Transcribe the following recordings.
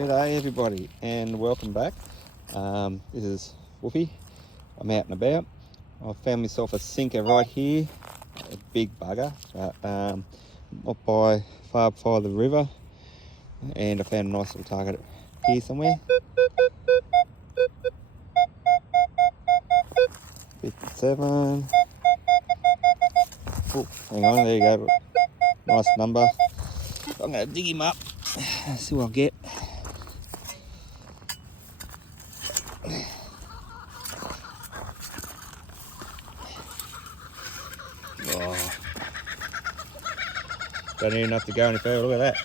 G'day everybody and welcome back. This is Woofy. I'm out and about. I've found myself a sinker right here, a big bugger, but not by far by the river, and I found a nice little target here somewhere. 57. Oh, hang on, there you go. Nice number. I'm going to dig him up, see what I get. Oh, don't even have to go any further. Look at that.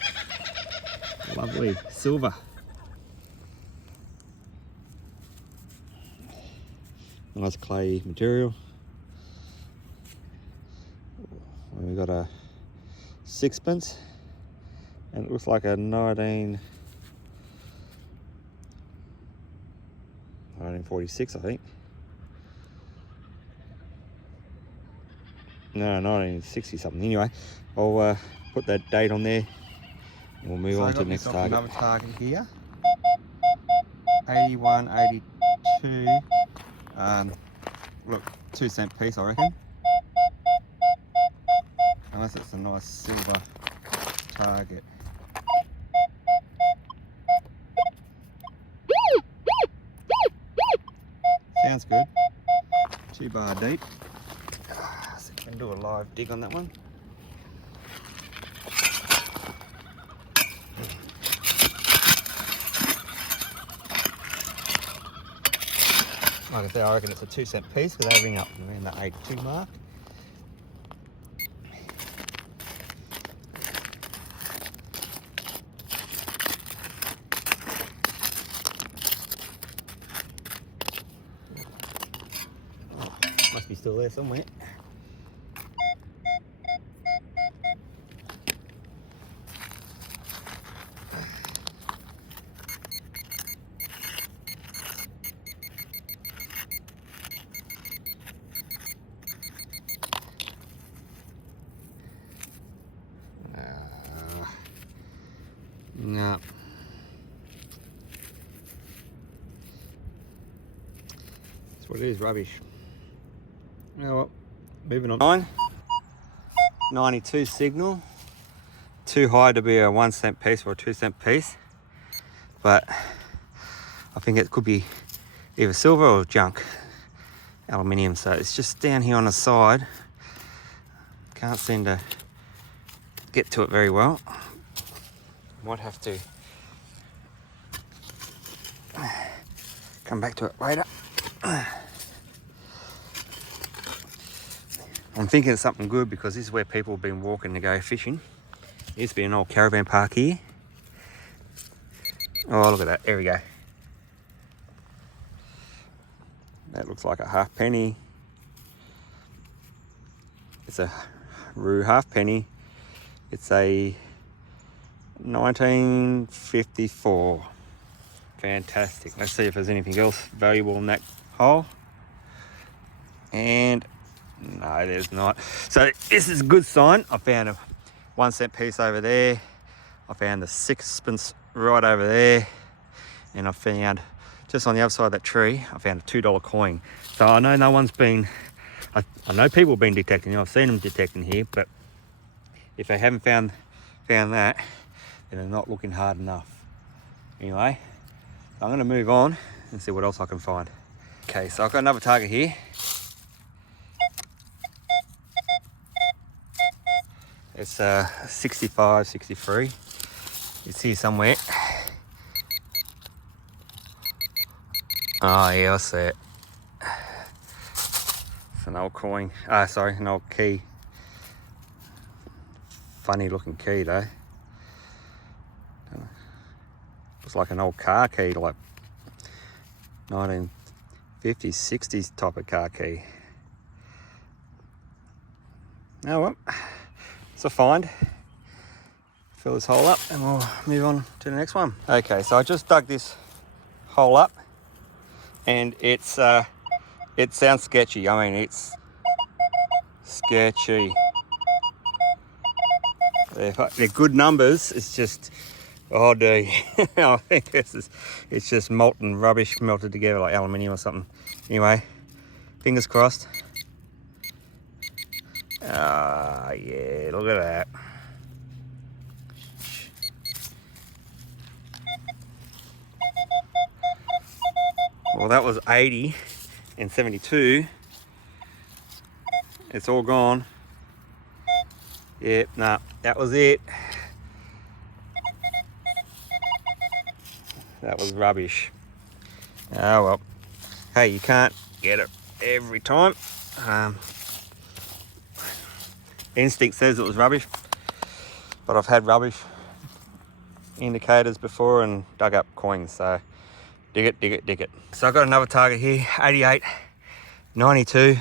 Lovely silver. Nice clay material. We've got a sixpence, and it looks like a 1946, I think. No, 1960 something. Anyway, I'll put that date on there and we'll move on to the next target. Another target here. 81, 82. Look, 2-cent piece, I reckon. Unless it's a nice silver target. Sounds good. 2 bar deep. So we can do a live dig on that one. Like I said, I reckon it's a 2-cent piece because they ring up around the 82 mark. Must be still there somewhere. No. That's what it is, rubbish. Oh well, moving on. 92 signal. Too high to be a 1-cent piece or a 2-cent piece. But I think it could be either silver or junk. Aluminium, so it's just down here on the side. Can't seem to get to it very well. Might have to come back to it later. I'm thinking of something good because this is where people have been walking to go fishing. There used to be an old caravan park here. Oh, look at that. There we go. That looks like a halfpenny. It's a Roo halfpenny. It's a 1954. Fantastic. Let's see if there's anything else valuable in that hole. And no, there's not. So this is a good sign. I found a 1-cent piece over there. I found the sixpence right over there. And I found, just on the other side of that tree, I found a $2 coin. So I know no one's been, I know people have been detecting. I've seen them detecting here, but if they haven't found that, then they're not looking hard enough. Anyway, I'm going to move on and see what else I can find. Okay, so I've got another target here. It's 65, 63. It's here somewhere. Oh yeah, I see it. It's an old coin. Sorry, an old key. Funny looking key though. Looks like an old car key, like 1950s, 60s type of car key. Oh well, it's a find. Fill this hole up and we'll move on to the next one. Okay, so I just dug this hole up and it's it sounds sketchy. I mean, it's sketchy. They're good numbers. It's just Oh, do you? I think it's just molten rubbish melted together like aluminium or something. Anyway, fingers crossed. Ah, yeah, look at that. Well, that was 80 and 72. It's all gone. Yep, nah, that was it. That was rubbish. Oh well. Hey, you can't get it every time. Instinct says it was rubbish, but I've had rubbish indicators before and dug up coins, so dig it, dig it, dig it. So I've got another target here, 88, 92.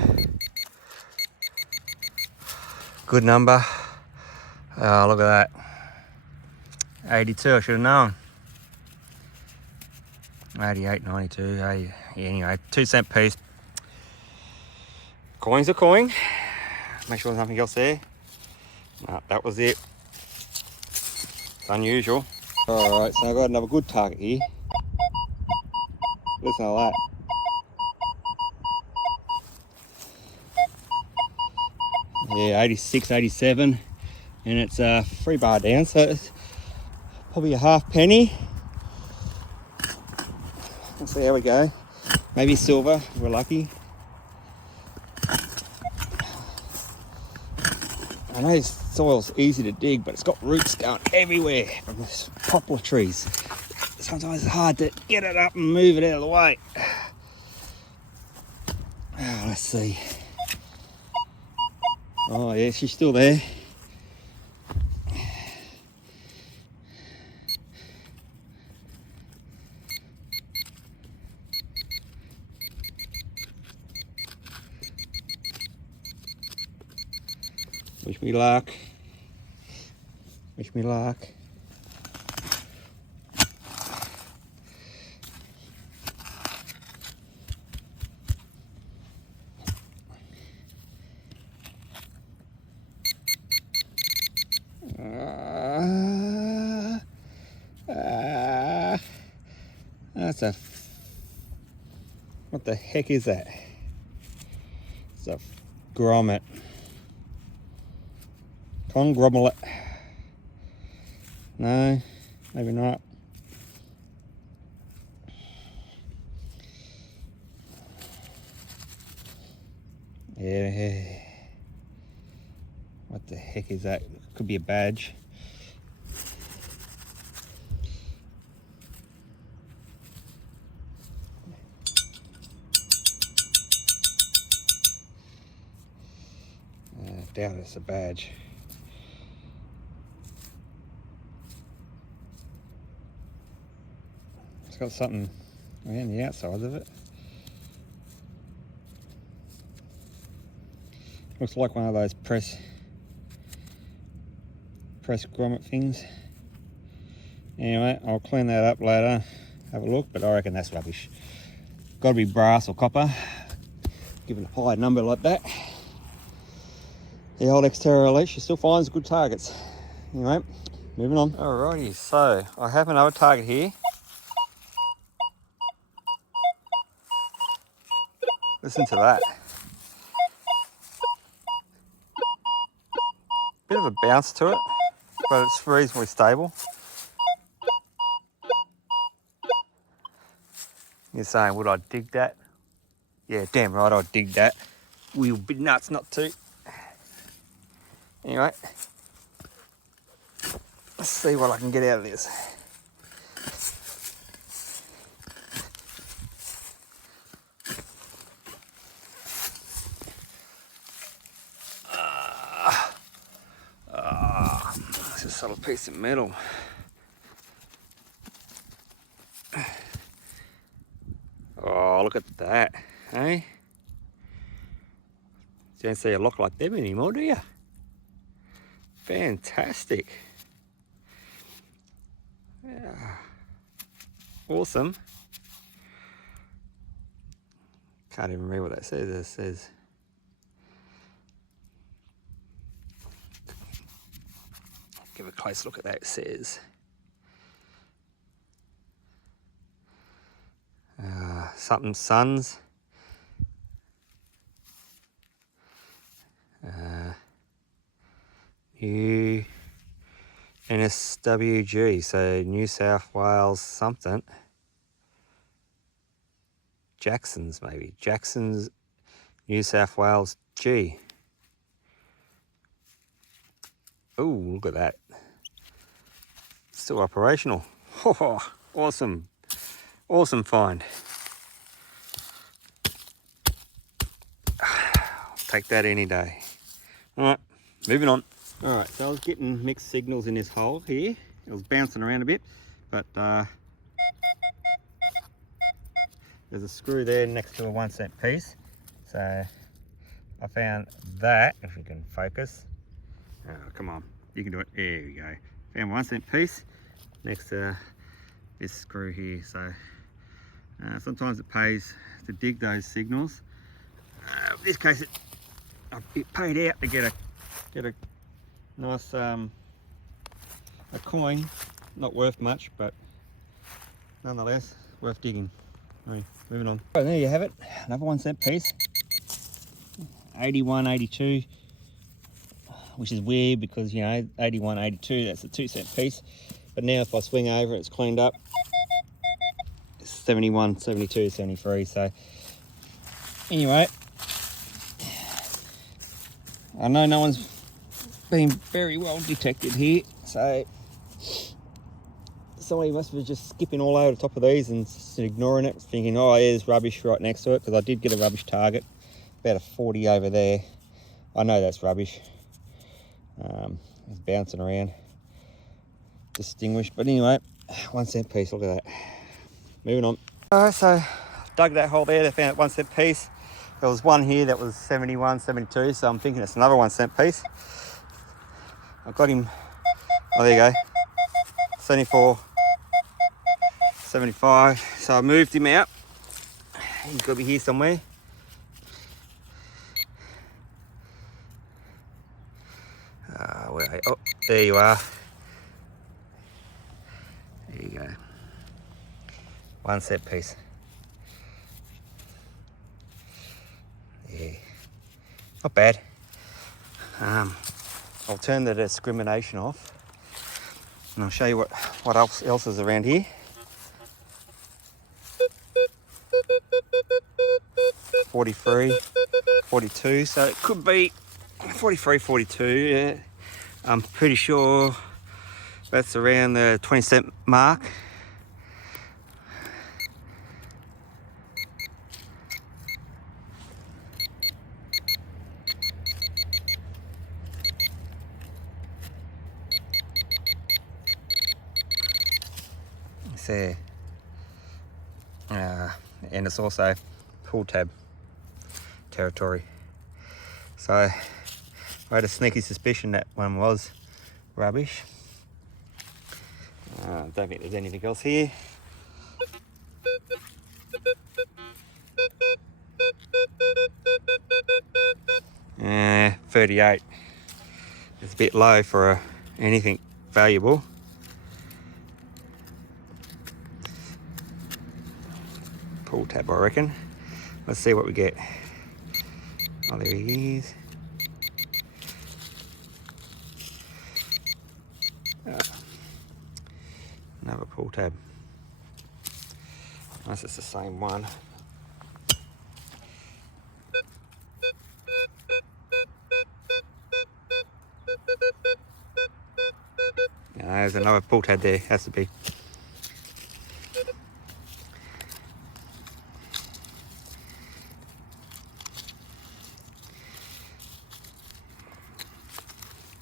Good number. Oh, look at that. 82, I should have known. 88, 92, 80. Yeah, anyway, 2-cent piece. Coin's a coin. Make sure there's nothing else there. No, that was it. It's unusual. Alright, so I've got another good target here. Listen to that. Yeah, 86, 87. And it's 3 bar down, so it's probably a half penny. Let's see how we go. Maybe silver, if we're lucky. I know this soil's easy to dig, but it's got roots going everywhere from the poplar trees. Sometimes it's hard to get it up and move it out of the way. Oh, let's see. Oh yeah, she's still there. Wish me luck. Wish me luck. That's a... What the heck is that? It's a grommet. Conglomerate. No, maybe not. Yeah. What the heck is that? Could be a badge. I doubt it's a badge. It's got something around the outside of it. Looks like one of those press grommet things. Anyway, I'll clean that up later, have a look, but I reckon that's rubbish. Got to be brass or copper, given a high number like that. The old Xterra Elite, she still finds good targets. Anyway, moving on. Alrighty, so I have another target here. Listen to that. Bit of a bounce to it, but it's reasonably stable. You're saying, would I dig that? Yeah, damn right I'd dig that. We'll be nuts not to. Anyway, let's see what I can get out of this. It's a solid piece of metal. Oh, look at that, hey? You don't see a lock like them anymore, do you? Fantastic. Yeah. Awesome. Can't even read what that says. It says give a close look at that. It says something Sons. New NSWG, so New South Wales something. Jackson's maybe. Jackson's New South Wales G. Oh, look at that. Still operational. Oh, awesome. Awesome find. I'll take that any day. Alright, moving on. Alright, so I was getting mixed signals in this hole here. It was bouncing around a bit, but there's a screw there next to a 1 cent piece. So I found that, if you can focus. Oh, come on, you can do it. There we go. Found 1 cent piece next to this screw here. So sometimes it pays to dig those signals. In this case, it paid out to get a nice a coin. Not worth much, but nonetheless worth digging. Right, moving on. Oh, there you have it. Another 1 cent piece. 81, 82. Which is weird because, you know, 81, 82, that's a 2 cent piece. But now if I swing over, it's cleaned up. 71, 72, 73. So anyway, I know no one's been very well detected here, so somebody must be just skipping all over the top of these and just ignoring it, thinking, oh, there's rubbish right next to it, because I did get a rubbish target, about a 40 over there. I know that's rubbish. It's bouncing around, distinguished, but anyway, 1 cent piece, look at that. Moving on. Alright, so dug that hole there, they found that 1 cent piece. There was one here that was 71, 72, so I'm thinking it's another 1 cent piece. I've got him, oh, there you go, 74, 75, so I moved him out. He's got to be here somewhere. Where are you? Oh, there you are. There you go. 1 cent piece. Yeah, not bad. I'll turn the discrimination off and I'll show you what else is around here. 43, 42, so it could be 43, 42, yeah. I'm pretty sure that's around the 20 cent mark. It's there. And it's also pull tab territory. So I had a sneaky suspicion that one was rubbish. Don't think there's anything else here. Yeah, 38. It's a bit low for anything valuable. Pull tab, I reckon. Let's see what we get. Oh, there he is. Another pull tab. Unless it's the same one. No, there's another pull tab there, has to be.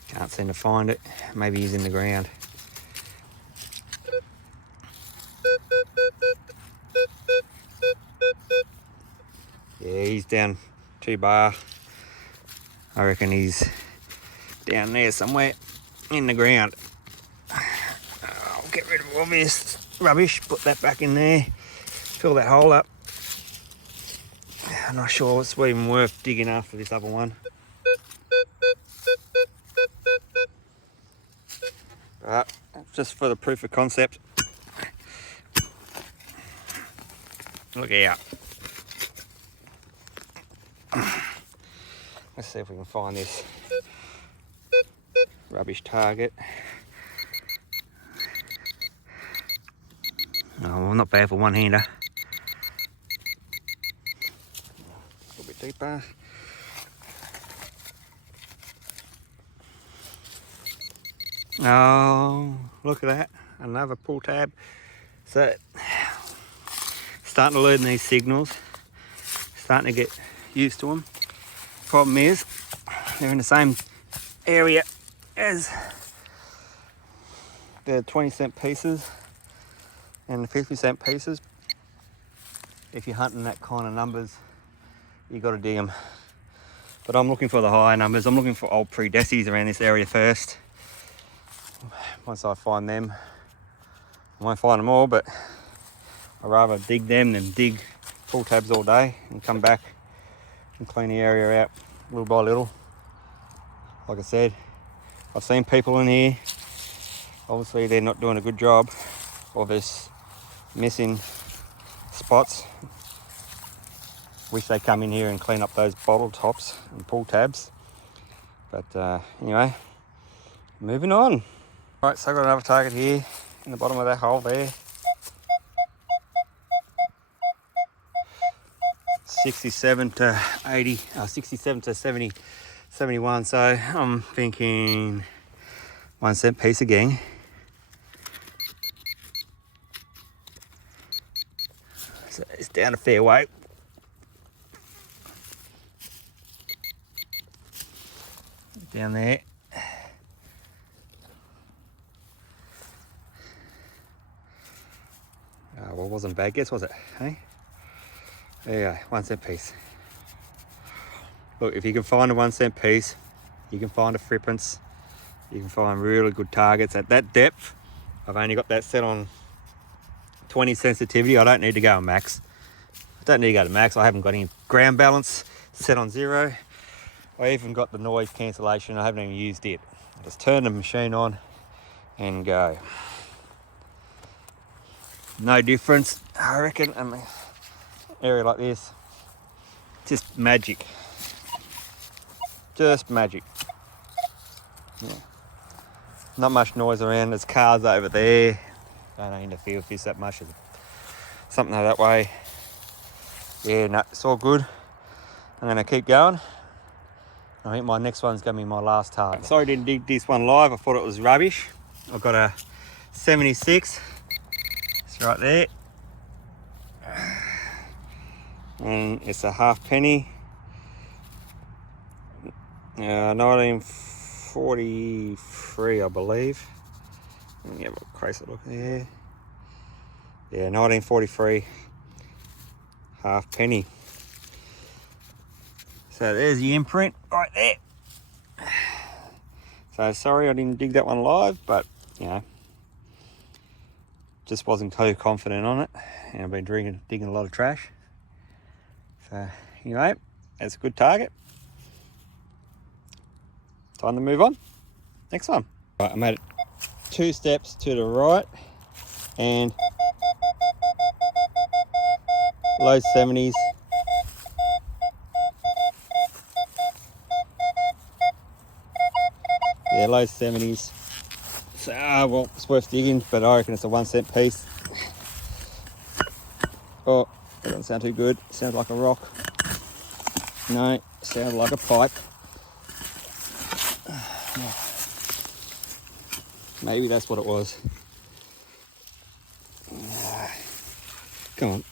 Can't seem to find it. Maybe he's in the ground. Yeah, he's down 2 bar. I reckon he's down there somewhere in the ground. I'll get rid of all this rubbish, put that back in there, fill that hole up. I'm not sure it's even worth digging after this other one. But just for the proof of concept. Look out. Let's see if we can find this rubbish target. Oh, well, not bad for one-hander. A little bit deeper. Oh, look at that. Another pull tab. So, starting to learn these signals. Starting to get used to them. Problem is, they're in the same area as the 20-cent pieces and the 50-cent pieces. If you're hunting that kind of numbers, you got to dig them. But I'm looking for the higher numbers. I'm looking for old pre-decis around this area first. Once I find them, I won't find them all, but I'd rather dig them than dig pull tabs all day and come back and clean the area out little by little. Like I said, I've seen people in here, obviously they're not doing a good job, or there's missing spots. Wish they come in here and clean up those bottle tops and pull tabs. But anyway, moving on. Right, so I've got another target here in the bottom of that hole there. 67 to 80, 67 to 70, 71. So I'm thinking 1 cent piece again. So it's down a fair way. Down there. Well, wasn't a bad guess, was it? Hey? There you go, 1 cent piece. Look, if you can find a 1 cent piece, you can find a threepence, you can find really good targets at that depth. I've only got that set on 20 sensitivity. I don't need to go on max. I don't need to go to max. I haven't got any ground balance set on 0. I even got the noise cancellation. I haven't even used it. I just turn the machine on and go. No difference, I reckon. I mean, area like this, just magic. Just magic. Yeah. Not much noise around. There's cars over there. Don't interfere with this that much. There's something that way. Yeah, no, it's all good. I'm gonna keep going. I think my next one's gonna be my last target. Sorry I didn't dig this one live. I thought it was rubbish. I've got a 76. It's right there. And it's a halfpenny. 1943, I believe. Let me have a closer look there. Yeah, 1943 halfpenny. So there's the imprint right there. So sorry I didn't dig that one live, but you know, just wasn't too confident on it, and I've been digging a lot of trash. So anyway, that's a good target. Time to move on. Next one. Right, I made it 2 steps to the right and low 70s. Yeah, low 70s. So, well, it's worth digging, but I reckon it's a 1 cent piece. Oh, that doesn't sound too good. Sounds like a rock. No, sounds like a pipe. Maybe that's what it was. Come on.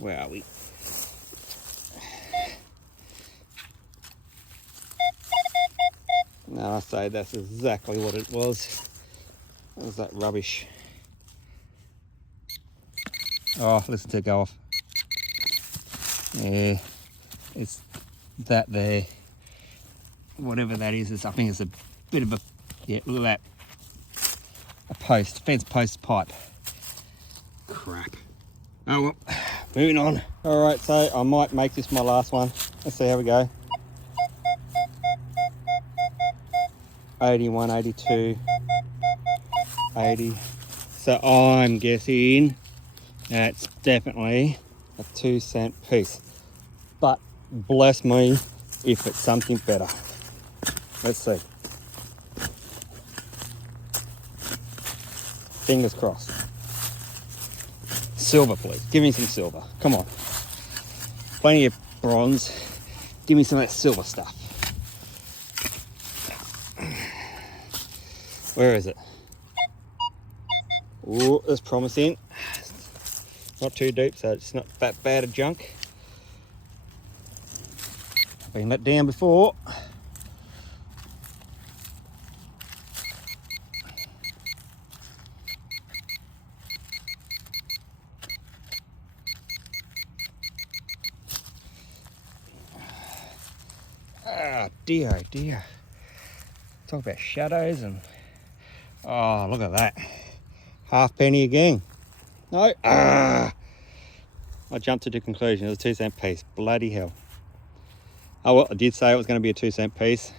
Where are we? No, I say that's exactly what it was. What was that rubbish? Oh, listen to it go off. Yeah, it's that there. Whatever that is, I think it's a bit of a, yeah, look at that. A post, fence post pipe. Crap. Oh well, moving on. All right, so I might make this my last one. Let's see how we go. 81, 82, 80. So I'm guessing that's definitely a 2-cent piece. But bless me if it's something better. Let's see. Fingers crossed. Silver, please. Give me some silver. Come on. Plenty of bronze. Give me some of that silver stuff. Where is it? Oh, that's promising. Not too deep, so it's not that bad a junk. I've been let down before. Ah, dear, oh dear. Talk about shadows and... Oh, look at that. Half penny again. No. Ah. I jumped to the conclusion it was a 2-cent piece. Bloody hell. Oh well, I did say it was going to be a 2-cent piece.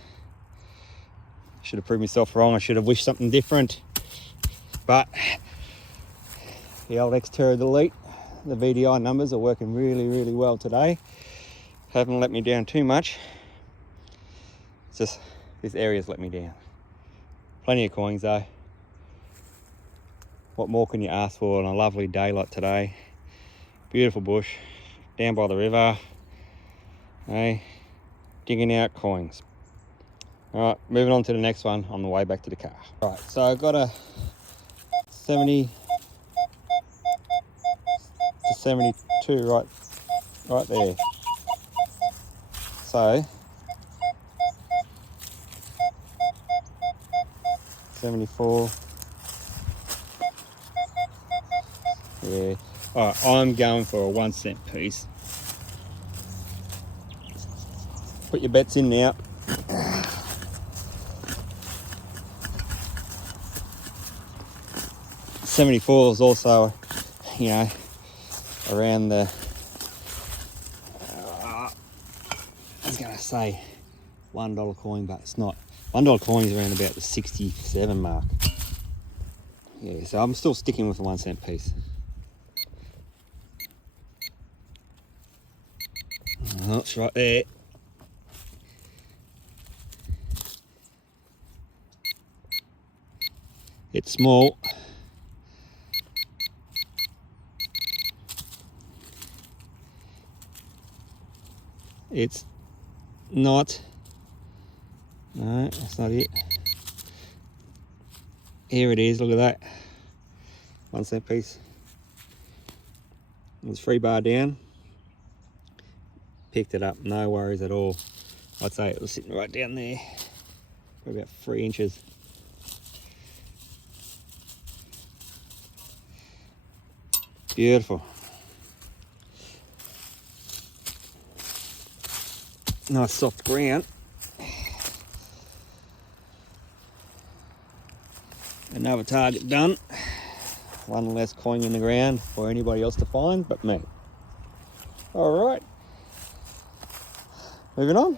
Should have proved myself wrong. I should have wished something different. But the old Xterra Elite, the VDI numbers are working really, really well today. Haven't let me down too much. It's just this area's let me down. Plenty of coins though. What more can you ask for on a lovely day like today? Beautiful bush, down by the river. Hey, digging out coins. All right, moving on to the next one on the way back to the car. All right, so I've got a 70 to 72 right there. So 74. Yeah. All right, I'm going for a 1-cent piece. Put your bets in now. $74 is also, you know, around the, I was going to say $1 coin, but it's not. $1 coin is around about the 67 mark. Yeah, so I'm still sticking with the 1-cent piece. Oh, it's right there. It's small. It's not. No, that's not it. Here it is, look at that. 1-cent piece. It was 3 bar down. Picked it up, no worries at all. I'd say it was sitting right down there. Probably about 3 inches. Beautiful. Nice soft ground. Another target done. One less coin in the ground for anybody else to find but me. All right. Moving on.